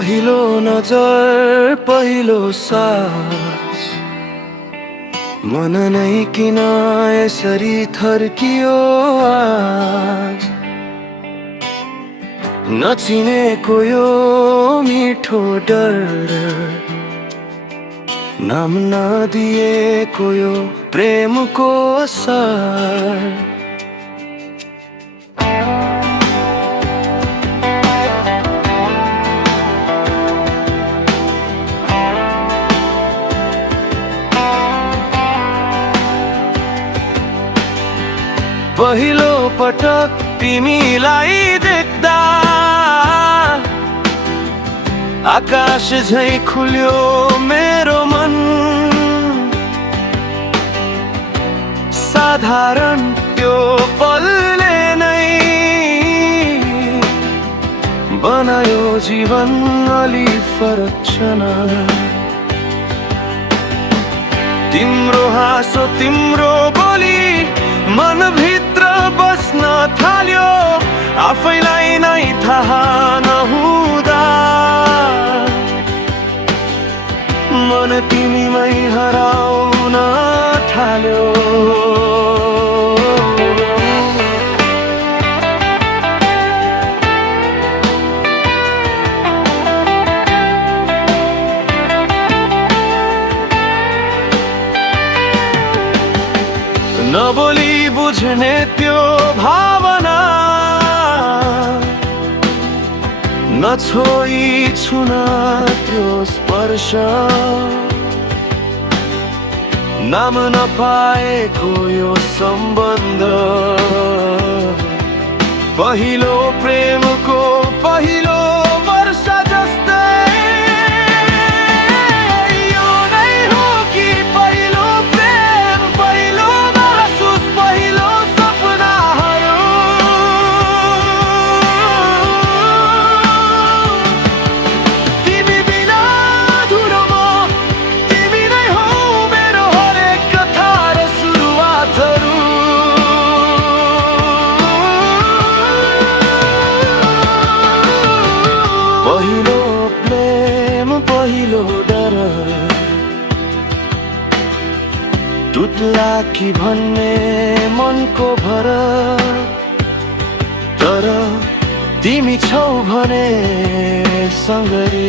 पहिलो नजर पहिलो सास मन नै किन यसरी थर्कियो आज। नचिनेको यो मिठो डर नाम नदिएको यो प्रेमको असर। पहिलो पटक तिमीलाई देख्दा आकाश झैं खुल्यो मेरो मन। साधारण त्यो पलले नै बनायो जीवन अलि फरक क्षण। तिम्रो हाँसो तिम्रो बोली मनभित्र बस्न थाल्यो आफैलाई नै थाहा नहुँदा। मन तिमीमै हराउन थाल्यो। नबोली बुझ्ने त्यो भावना नछोई छुन त्यो स्पर्श। नाम नपाएको यो सम्बन्ध पहिलो प्रेमको पहिलो वर्ष जस्तै। यो नै हो कि पहिलो प्रेम पहिलो महसुस पहिलो सपनाहरू। तिमी बिना अधुरो म तिमी नै हौ मेरो हरेक कथा र सुरुवातहरू। पहिलो प्रेम पहिलो डर टुट्ला कि भन्ने मनको भर। तर तिमी छौ भने सँगै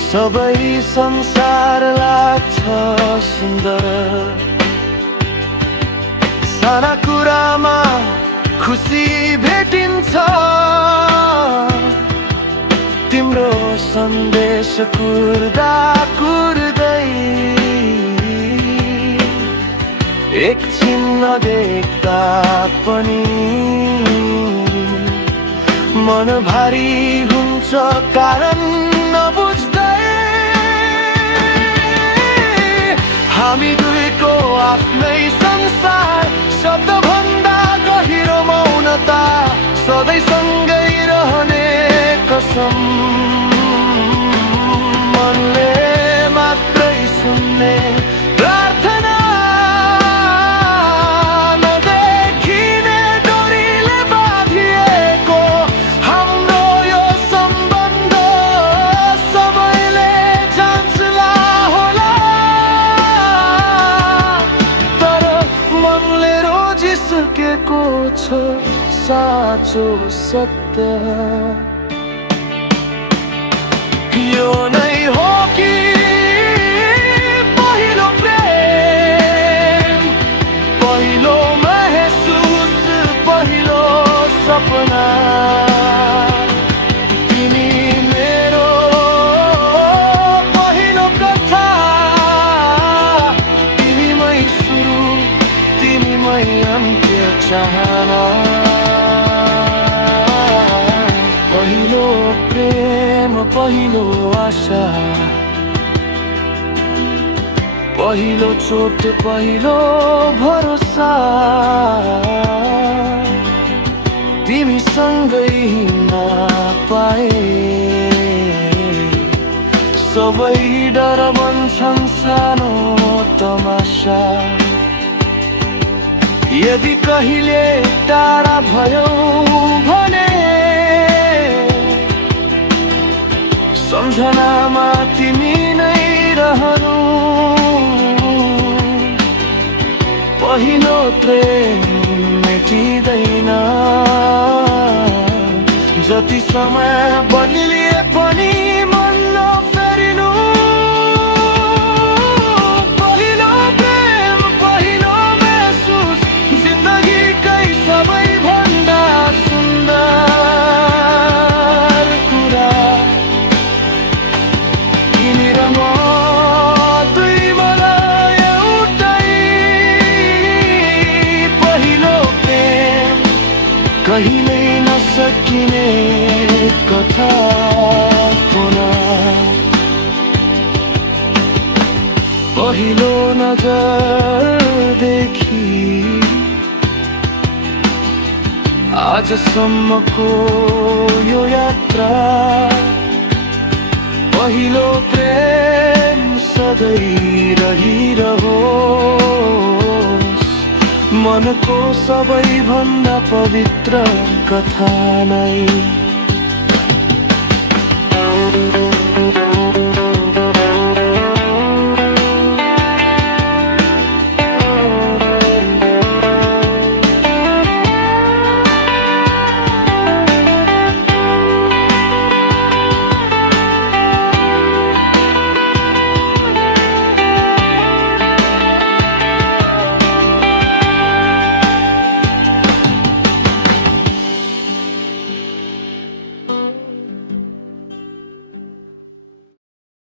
सबै संसार लाग्छ सुन्दर। साना कुरामा खुसी भेटिन्छ तिम्रो सन्देश कुर्दा कुर्दै। एकछिन नदेख्दा पनि मन भारी हुन्छ कारण नबुझ्दै। हामी दुईको आफ्नै संसार शब्दभन्दा गहिरो मौनता सधैँ सँगै रहने कसम। मनले मात्रै सुन्ने प्रार्थना नदेखिने डोरीले बाँधिएको हाम्रो यो सम्बन्ध सबैले जाँच्ला होला। तर मनले रोजिसकेको छ साँचो सत्य। यो नै हो कि पहिलो प्रेम पहिलो महसुस पहिलो सपना। तिमी मेरो पहिलो कथा तिमीमै सुरु तिमीमै अन्त्य चाहना। पहिलो प्रेम पहिलो आशा पहिलो चोट पहिलो भरोसा। तिमी सँगै हिँड्न पाए सबै डर बन्छन् सानो तमासा। यदि कहिले टाढा भयौ भने सम्झनामा तिमी नै रहनु पहिलो प्रेम मेटिँदैन जति समय बदलिए पनि मन नफेरिनु पहिलो प्रेम पहिलो महसुस जिन्दगीकै सबैभन्दा सुन्दर कुरा तिमी र म दुई मलाई एउटै पहिलो प्रेम कहिल्यै नसकिने कथा पुनः पहिलो नजरदेखि आजसम्मको यो यात्रा पहिलो प्रेम सधैँ रहिरहोस् मनको सबैभन्दा पवित्र कथा नै